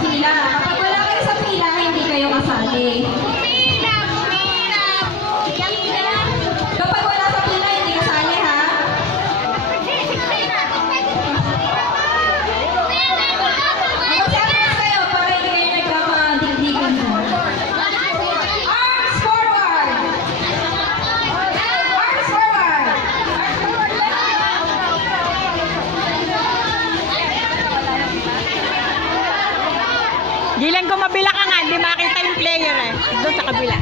pila. Kapag wala kayo sa pila, hindi kayo kasali. Kapag wala sa pila, hindi kasali ha. Mag-seconds kayo para hindi kayo nagkakadigdigan mo. Arms forward! Arms forward! Gilang ko mabila ka nga, hindi makita yung player eh. Doon sa kabila.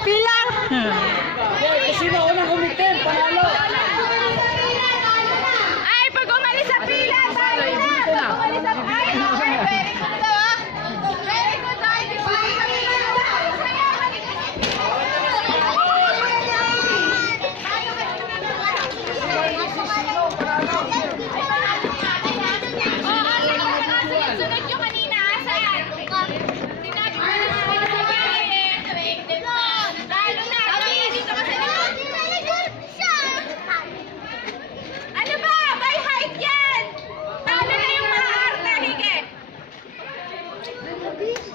Pilar! Sino unang umitim? Panalo! Ay, pag umalis sa pila, tayo na! Pag umalis sa pila, very good daw ah! Very good tayo, di ba? Sunod nyo kanina, saan? Lalo na! Dito ka sa likod! Ano ba? May height yan! Talo na yung mga arte, hige!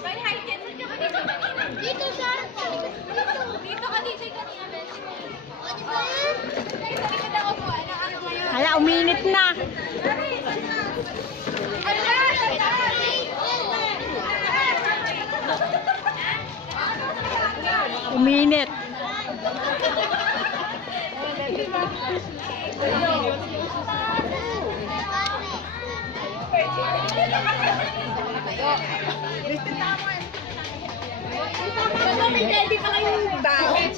May height yan. Dito ka dito kanina. Dito siya. Dito ka dito kanina. Sa likod ako po. Ano ngayon? Hala, uminit na. Uminit. Ready pa kayong bakit?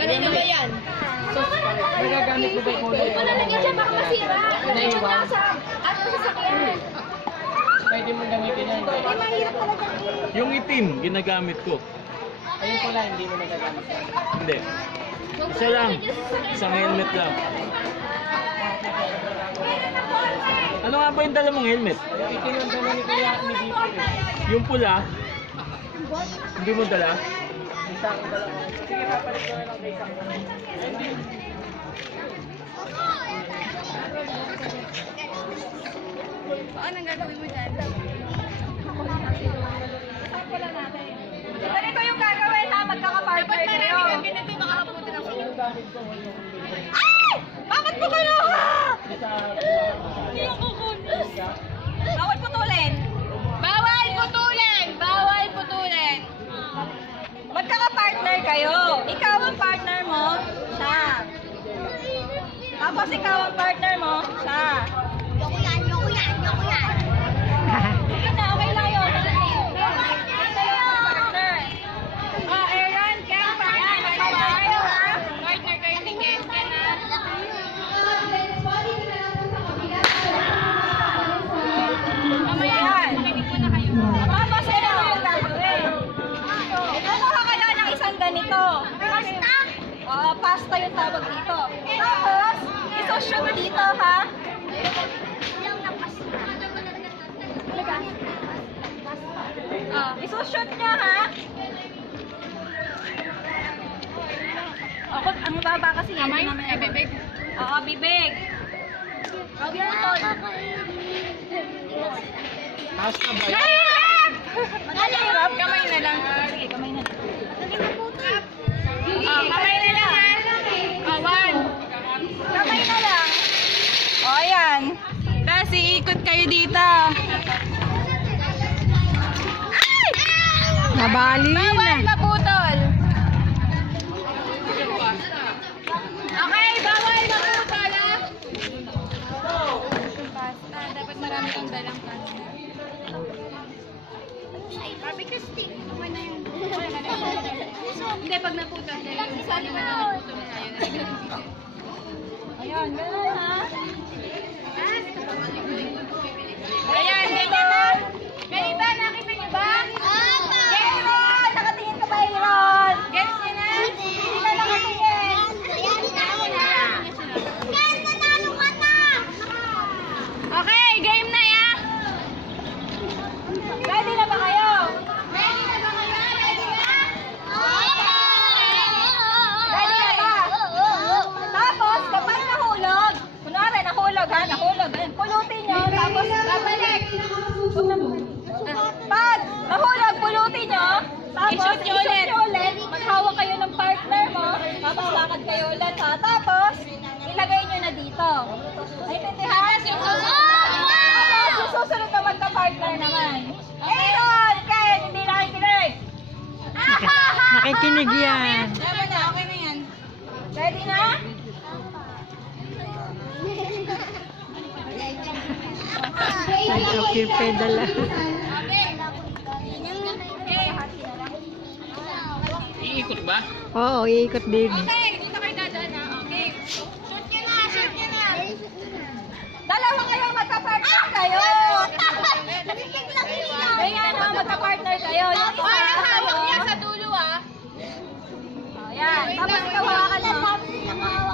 Kanina ba yan? Magagamit mo ba yung kulay? Ito na lang yan dyan, baka masira. Naiwan. At sasakyan. Pwede mo gamitin yan. Mahirap talaga. Yung itim, ginagamit ko. Ayun pala, hindi mo nagagamit. Hindi. Isa lang. Isang helmet lang. Ano nga ba yung dala mong helmet? Itinunda mo ni Kuya ni Dito. Yung pula? Hindi mo dala? Kita ko dala ko. Sige, papalit ko na lang kay Sam. Anong gagawin mo dyan? Ganito yung gagawin ha, magkakapartner Dapat kayo. marami kang ganito, baka kapunta ng Yung gamit ko. Ay! Bakit mo kinuha? Hindi yung kukunin. Bawal putulin. Bawal putulin! Bawal putulin! Magkakapartner kayo. Ikaw ang partner mo, siya. Tapos ikaw ang partner mo, siya. Sige na, okay lang yun. Partner. Aaron, Ken, partner kayo ha? Partner kayo ni Ken, Ken ha? Mamaya, Yan. makinig ko na kayo. Tapos ano yung gagawin? Kumuha kayo ng isang ganito. Pasta? Oo, pasta yung tawag dito. Tapos, isushoot dito ha. Isushoot niya ha. Ako, ang baba kasi yan. Kamay? Mamaya. Bibig? Oo, bibig. Bibutol. Pasta ba yan? Mahirap. Kamay na lang. Sige, kamay na. Kamay na lang. One. Kamay na lang. O, ayan. Tapos iikot kayo dito. Nabali Bawal maputol. Okay, bawal maputol ha. Pasta. Dapat marami kang dalang pasta. Barbecue stick. Hindi, pag naputol. Isa naman na naputol na yun. Ayan, gano'n ha. Ayan, ganyan na. Ganito, nakita niyo ba? Aaron! Nakatingin ka ba, Aaron? Gets niyo na? Hindi na nakatingin. Okay, game na ya. Ready na ba kayo? Ready na ba kayo? Ready na? Ready na ba? Tapos, kapag nahulog, kunwari nahulog ha, nahulog. Ayan, pulutin nyo, tapos babalik. Pag nahulog, pulutin nyo, tapos I-shoot nyo ulit. ulit. Maghawak kayo ng partner mo, tapos lakad kayo ulit ha. Tapos, ilagay nyo na dito. Naintindihan? Tapos, yung susunod na magka-partner naman. Aaron! Ken, hindi nakikinig. Nakikinig yan. Tama na, okay na yan. Ready na? Nag-okay pedal lang. Iikot ba? Oo, iikot din. Okay, dito kayo dadaan ha. Okay. Shoot nyo na, shoot nyo na. Dalawa kayong magka-partner kayo. Kaya na, magka-partner kayo. Yung isa, Okay, hawak kayo. niya sa dulo ah. Ayan. Tapos kawakan mo.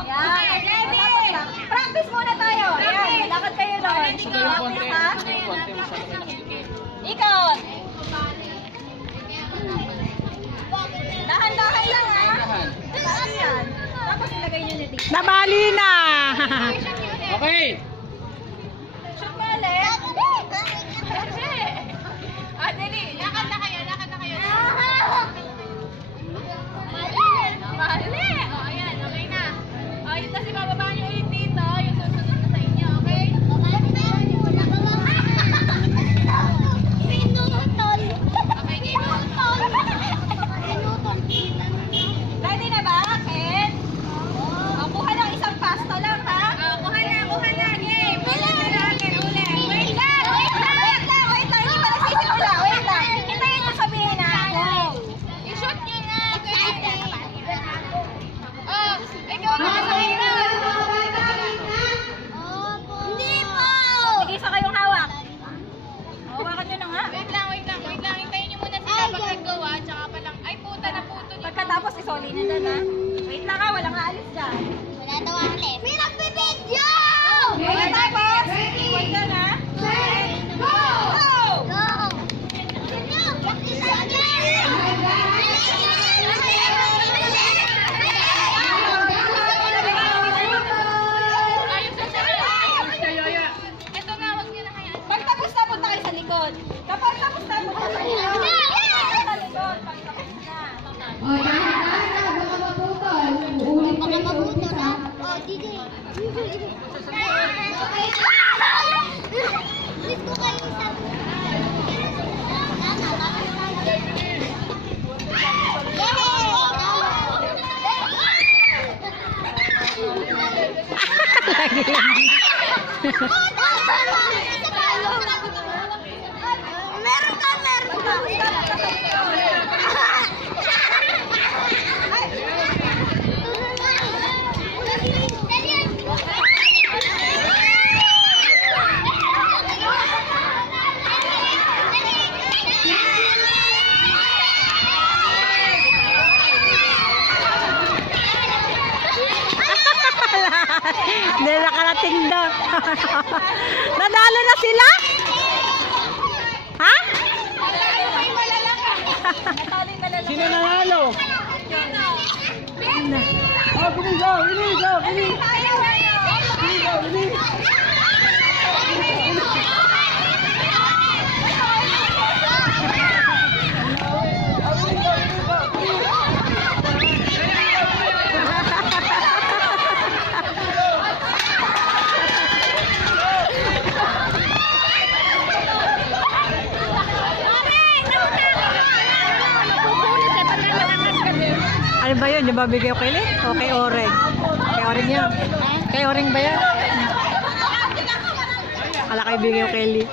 Ayan. Ready? Tapos lang. Practice muna tayo. Ayan. Lakad kayo doon. Sige, yung konti. Practice ha. Yung konti masakit. Ikot. Dahan-dahan lang ha. Dahan. Dahan yan. Tapos ilagay nyo na dito. Nabali na! Okay! Shoot mo ulit. Ah, dali. Lakad na kayo, lakad na kayo. Mali! O, ayan, okay na. O, yun kasi bababa nyo ulit dito. Yung susunod na sa inyo, okay? Okay, game on. Ready na ba, Ken? O, kuha ng isang pasta lang ha. Kuha na, game. Ulit, ulit. Wait lang! Wait lang! Wait lang! Hindi pa nagsisimula. Wait lang. Hintayin dyan ha. Wait lang ha, walang aalis dyan. Wala daw ang left. May nagpipidyo! Okay, tapos, iwan dyan ha. Go! Go! Pag tapos na, punta kayo sa likod. Kapag tapos na, punta sa likod. Sa likod, pag tapos na. Baka mabuto na. Oh, DJ. Please ko kayo isa. Lagi lang. Meron ka. Hindi nakarating daw. Nadalo na sila? Ha? Sino nanalo? Ah, bilis! Ano ba yun? Yung babigay ko kay Lee? O kay Oreng? Kay Oreng yan. Kay Oreng ba yan? Kala kayo bigay ko kay Lee.